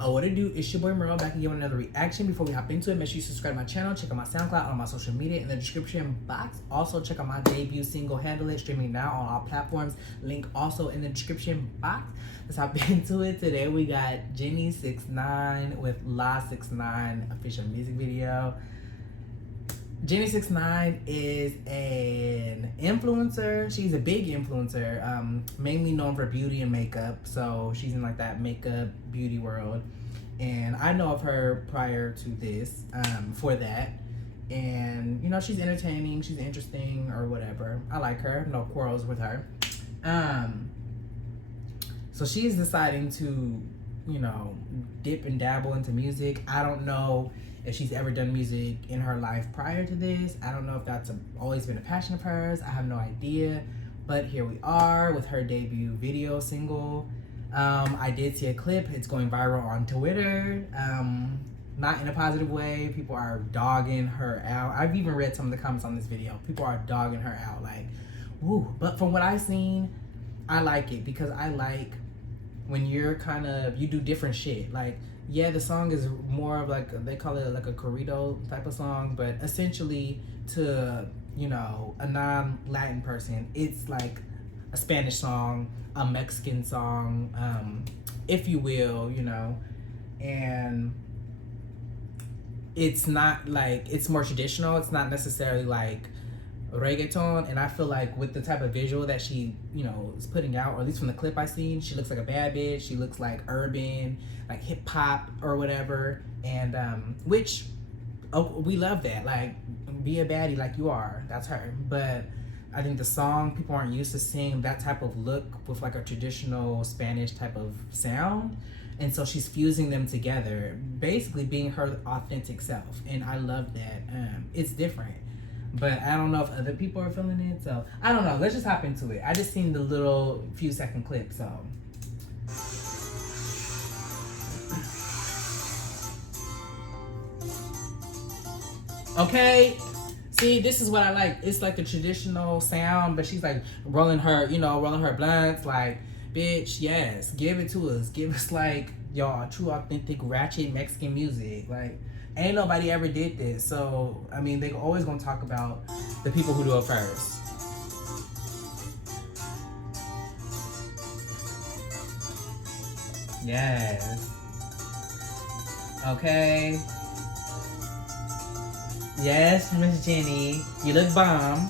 Oh, what it do? It's your boy Merrill back again with another reaction. Before we hop into it, make sure you subscribe to my channel, check out my SoundCloud, on my social media in the description box. Also, check out my debut single, Handle It, streaming now on all platforms. Link also in the description box. Let's hop into it. Today we got Jenny69 with La 69 official music video. Jenny69 is an influencer. She's a big influencer, mainly known for beauty and makeup. So she's in like that makeup beauty world. And I know of her prior to this, for that. And you know, she's entertaining, she's interesting or whatever. I like her, no quarrels with her. So she's deciding to, you know, dip and dabble into music. I don't know if she's ever done music in her life prior to this. I don't know if that's always been a passion of hers. I have no idea. But here we are with her debut video single. I did see a clip. It's going viral on Twitter. Not in a positive way. People are dogging her out. I've even read some of the comments on this video. People are dogging her out like, woo. But from what I've seen, I like it because I like when you're you do different shit. Like, yeah, the song is more of like, they call it like a corrido type of song, but essentially to, you know, a non-Latin person, it's like a Spanish song, a Mexican song, if you will, you know, and it's not like, it's more traditional. It's not necessarily like reggaeton, and I feel like with the type of visual that she, you know, is putting out, or at least from the clip I seen, she looks like a bad bitch. She looks like urban, like hip hop or whatever, and which, oh, we love that. Like, be a baddie like you are. That's her. But I think the song, people aren't used to seeing that type of look with like a traditional Spanish type of sound, and so she's fusing them together, basically being her authentic self, and I love that. It's different. But I don't know if other people are feeling it, so I don't know. Let's just hop into it. I just seen the little few second clip, so. Okay, see, this is what I like. It's like the traditional sound, but she's like rolling her, you know, rolling her blunts. Like, bitch, yes, give it to us. Give us like, y'all, true, authentic, ratchet Mexican music. Like, ain't nobody ever did this. So, I mean, they always gonna talk about the people who do it first. Yes. Okay. Yes, Miss Jenny. You look bomb.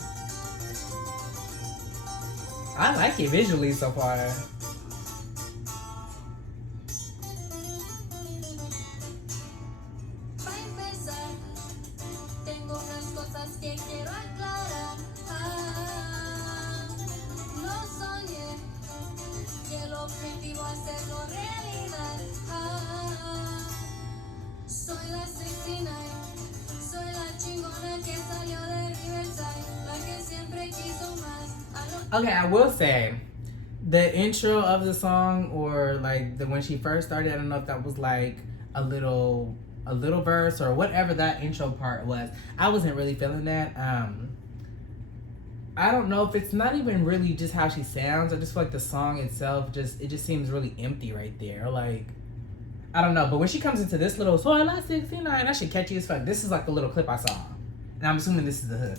I like it visually so far. Okay, I will say the intro of the song, or like when she first started, I don't know if that was like a little verse or whatever that intro part was. I wasn't really feeling that. I don't know if it's not even really just how she sounds. I just feel like the song itself it just seems really empty right there. Like, I don't know. But when she comes into this little "Soy la 69," that shit catchy as fuck. This is like the little clip I saw, and I'm assuming this is the hook.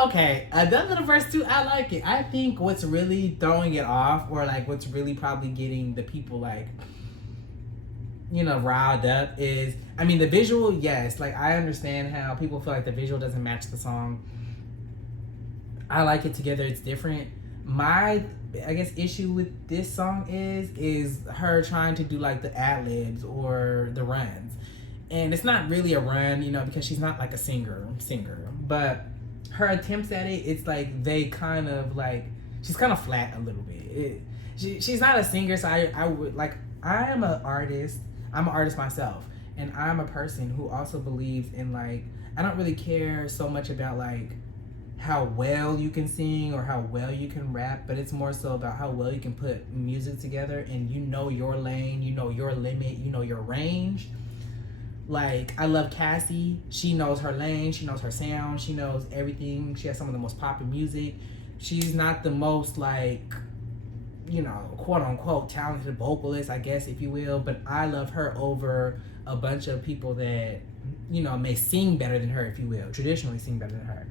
Okay, that little verse too, I like it. I think what's really throwing it off, or like what's really probably getting the people like, you know, riled up is, I mean, the visual, yes. Like, I understand how people feel like the visual doesn't match the song. I like it together, it's different. My, I guess, issue with this song is her trying to do like the ad-libs or the runs. And it's not really a run, you know, because she's not like a singer. But her attempts at it, it's like they kind of like, she's kind of flat a little bit. She's not a singer, so I would like, I am an artist. I'm an artist myself, and I'm a person who also believes in like, I don't really care so much about like how well you can sing or how well you can rap, but it's more so about how well you can put music together, and you know your lane, you know your limit, you know your range. Like, I love Cassie. She knows her lane, she knows her sound, she knows everything. She has some of the most popular music. She's not the most, like, you know, quote unquote talented vocalist, I guess, if you will, but I love her over a bunch of people that, you know, may sing better than her, if you will, traditionally sing better than her,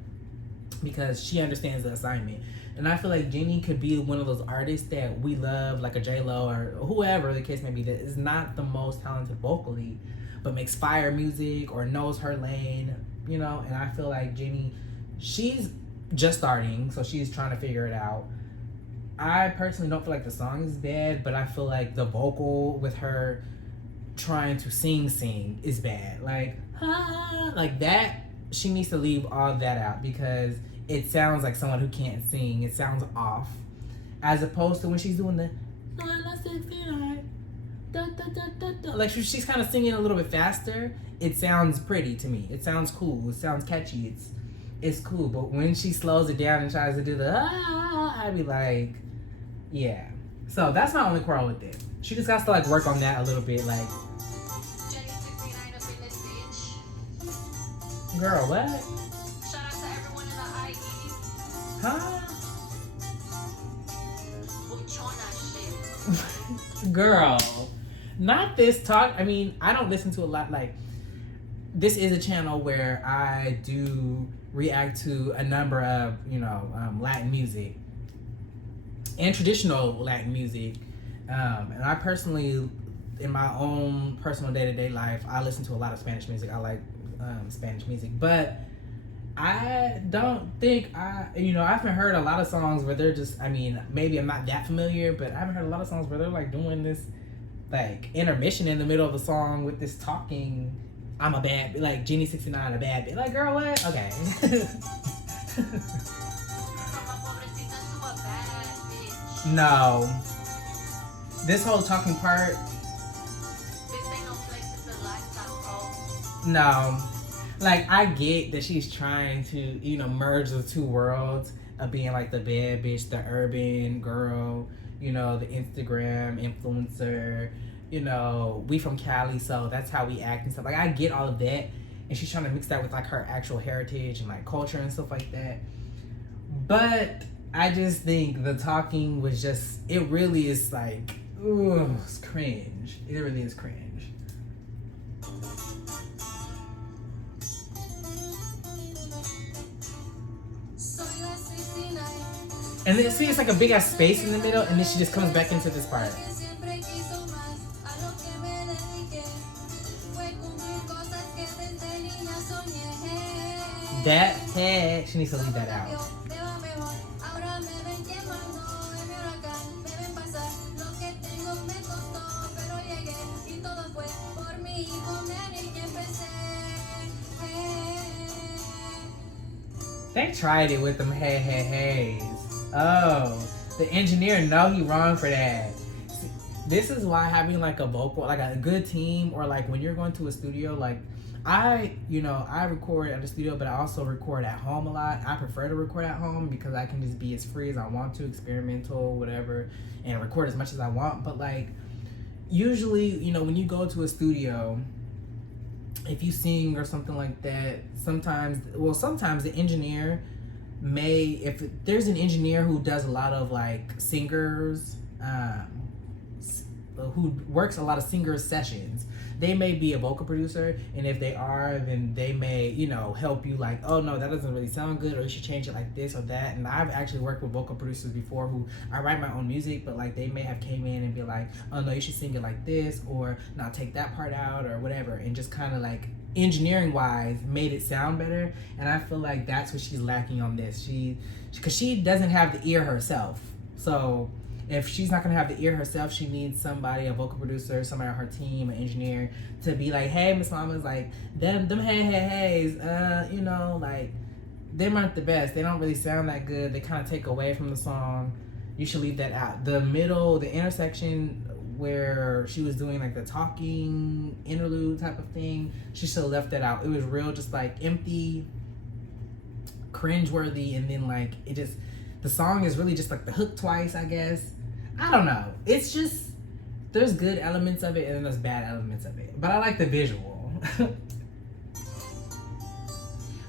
because she understands the assignment. And I feel like Jenny could be one of those artists that we love, like a J-Lo or whoever the case may be, that is not the most talented vocally, but makes fire music or knows her lane, you know. And I feel like Jenny, she's just starting, so she's trying to figure it out. I personally don't feel like the song is bad, but I feel like the vocal with her trying to sing is bad. Like, like that, she needs to leave all that out, because it sounds like someone who can't sing. It sounds off. As opposed to when she's doing the 69, like she's kind of singing a little bit faster. It sounds pretty to me. It sounds cool. It sounds catchy. It's cool. But when she slows it down and tries to do the I'd be like, yeah. So that's my only quarrel with it. She just has to like work on that a little bit. Like, Jenny69 up in this bitch. girl, what? Shout out to everyone in the IE. Huh? Buchona shit. Girl, not this talk. I mean, I don't listen to a lot. Like, this is a channel where I do react to a number of, you know, Latin music and traditional Latin music. And I personally, in my own personal day-to-day life, I listen to a lot of Spanish music. I like Spanish music, but I don't think I haven't heard a lot of songs where they're just, I mean, maybe I'm not that familiar, but I haven't heard a lot of songs where they're like doing this like intermission in the middle of the song with this talking, I'm a bad, like Jenny69 a bad bitch. Like, girl, what? Okay. No. This whole talking part. No. Like, I get that she's trying to, you know, merge the two worlds of being like the bad bitch, the urban girl, you know, the Instagram influencer, you know, we from Cali, so that's how we act and stuff. Like, I get all of that. And she's trying to mix that with like her actual heritage and like culture and stuff like that. But I just think the talking was just, it really is like, ooh, it's cringe. It really is cringe. And then see, it's like a big ass space in the middle, and then she just comes back into this part. That head, she needs to leave that out. They tried it with them hey. Oh, the engineer know he wrong for that. See, this is why having like a vocal, like a good team, or like when you're going to a studio, like I record at the studio, but I also record at home a lot. I prefer to record at home because I can just be as free as I want to, experimental, whatever, and record as much as I want. But like, usually, you know, when you go to a studio, if you sing or something like that, sometimes the engineer may, if there's an engineer who does a lot of like singers, who works a lot of singers sessions, they may be a vocal producer, and if they are, then they may, you know, help you like, oh no, that doesn't really sound good, or you should change it like this or that. And I've actually worked with vocal producers before who, I write my own music, but like they may have came in and be like, oh no, you should sing it like this, or not take that part out, or whatever, and just kind of like engineering wise made it sound better. And I feel like that's what she's lacking on this. Because she doesn't have the ear herself, so if she's not gonna have the ear herself, she needs somebody, a vocal producer, somebody on her team, an engineer, to be like, hey, Miss Mama's, like, them heys, you know, like, them aren't the best. They don't really sound that good. They kind of take away from the song. You should leave that out. The middle, the intersection where she was doing like the talking interlude type of thing, she should have left that out. It was real, just like empty cringeworthy, and then like it just the song is really just like the hook twice, I guess. I don't know. It's just there's good elements of it and then there's bad elements of it. But I like the visual.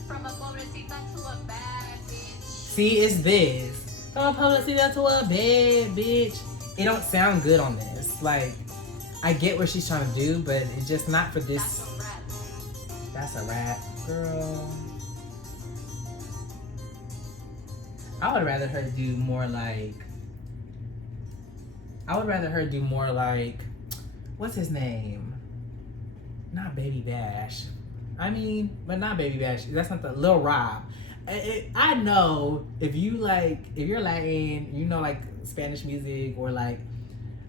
From a pobrecita to a bad bitch. See, it's this. From a pobrecita to a bad bitch. It don't sound good on this. Like, I get what she's trying to do, but it's just not for this. That's a rap. That's a rap, girl. I would rather her do more like. What's his name? Not Baby Bash. I mean, but not Baby Bash. That's not the Lil Rob. I know if you're Latin, you know like Spanish music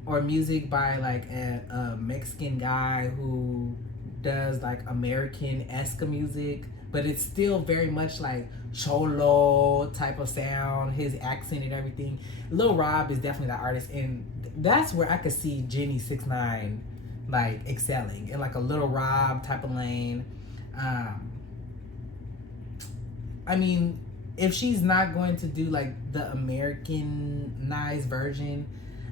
or music by like a Mexican guy who does like American-esque music, but it's still very much like cholo type of sound, his accent and everything. Lil Rob is definitely that artist, and that's where I could see Jenny69 like excelling in like a Lil Rob type of lane. I mean, if she's not going to do like the Americanized version,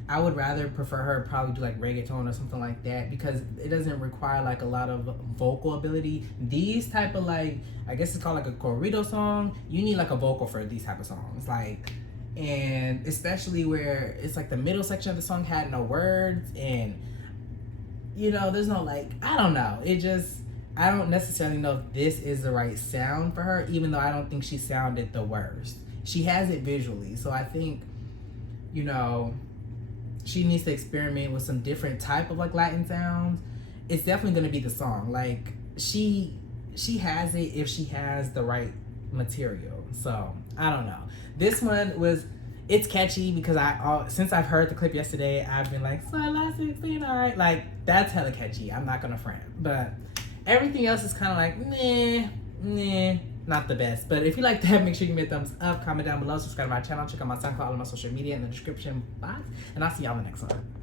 I would rather prefer her probably do like reggaeton or something like that, because it doesn't require like a lot of vocal ability. These type of like, I guess it's called like a corrido song, you need like a vocal for these type of songs. Like, and especially where it's like the middle section of the song had no words, and you know, there's no like, I don't know. I don't necessarily know if this is the right sound for her, even though I don't think she sounded the worst. She has it visually, so I think, you know, she needs to experiment with some different type of like Latin sounds. It's definitely gonna be the song. Like she has it if she has the right material. So I don't know. This one it's catchy because since I've heard the clip yesterday, I've been like, Slide 69. Like that's hella catchy. I'm not gonna front, but everything else is kind of like nah, not the best. But if you like that, make sure you give me a thumbs up, comment down below, subscribe to my channel, check out my SoundCloud, all of my social media in the description box, and I'll see y'all in the next one.